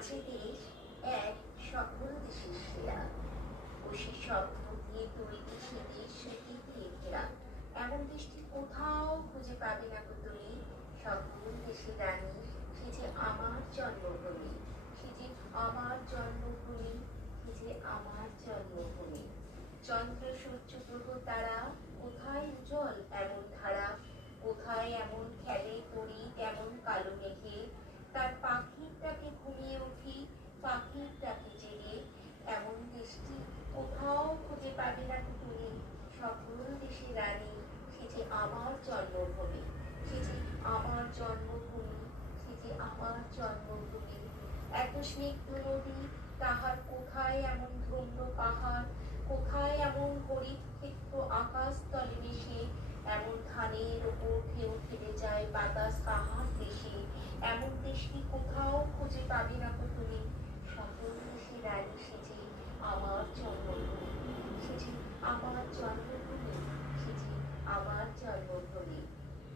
আছে দেশ এক সকল দেশের সেরা, ও সে স্বপ্ন দিয়ে তৈরি সে দেশ স্মৃতিতে ঘেরা। এমন দেশটি কোথাও খুঁজে পাবে না গো তুমি, সকল দেশে রানী সে যে আমার জন্মভূমি, সে যে আমার জন্মভূমি, সে যে আমার জন্মভূমি। চন্দ্র সূর্য গ্রহ তারা কোথায় উজ্জ্বল এমন ধারা, কোথায় এমন খেলে তরি তেমন কালো মেঘে। তার পাখির ডাকে ঘুমিয়ে উঠি, পাখির ডাকে জেগে। এমন দেশটি কোথাও খুঁজে পাবে না গো তুমি, সকল দেশে রানী সে যে আমার জন্মভূমি, সে যে আমার জন্মভূমি, সে যে আমার জন্মভূমি। এত স্নিগ্ধ নদী তাহার কোথায় এমন ধন্য পাহাড়, কোথায় এমন হরিৎ ক্ষেত্র আকাশ তলে মিশে। এমন ধানের ওপর ঢেউ খেলে যায় বাতাস কাহার দেশে। এমন দেশটি কোথাও খুঁজে পাবে না গো তুমি, সকল দেশে রানী সে যে আমার জন্মভূমি, সে যে আমার জন্মভূমি, সে যে আমার জন্মভূমি।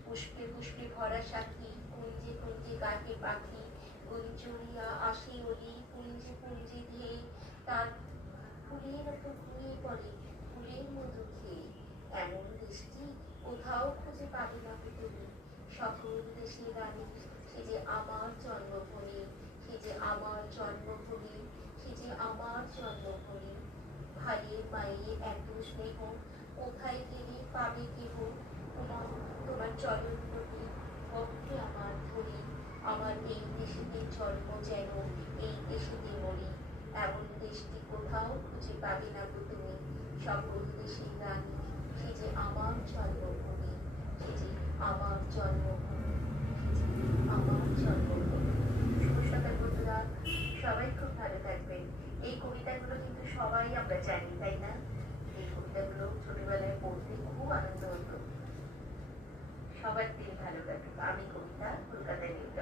পুষ্পে পুষ্পে ভরা সাথী, কুঞ্জে কুঞ্জে গাহে পাখি, গুঞ্জরিয়া আসে অলি কুঞ্জে কুঞ্জে ধেয়ে। তার ফুলের মতো ঘুমিয়ে পড়ে ফুলের মধু খেয়ে। এমন দেশটি কোথাও খুঁজে পাবে না গো তুমি, সকল দেশে রানী সে যে আমার জন্মভূমি, সে যে আমার জন্মভূমি, সে যে আমার জন্মভূমি। ভাইয়ের মায়ের এত স্নেহ কোথায় গেলে পাবে কেহ, তোমার তোমার চরণ নদী ভক্তি আমার ধরি। আমার এই দেশেতে জন্ম যেন এই দেশেতে মরি। এমন দেশটি কোথাও খুঁজে পাবে না গো তুমি, সকল দেশের রানী সে যে আমার জন্মভূমি, সে যে আমার জন্মভূমি, সে যে আমার জন্মভূমি। শুভ সকাল বন্ধুরা, সবাই খুব ভালো থাকবেন। এই কবিতাগুলো কিন্তু সবাই আমরা জানি, তাই না? এই কবিতাগুলো ছোটবেলায় পড়তে খুব আনন্দ হতো। সবার দিন ভালো কাটুক। আমি কবিতা, কলকাতা নিউজ।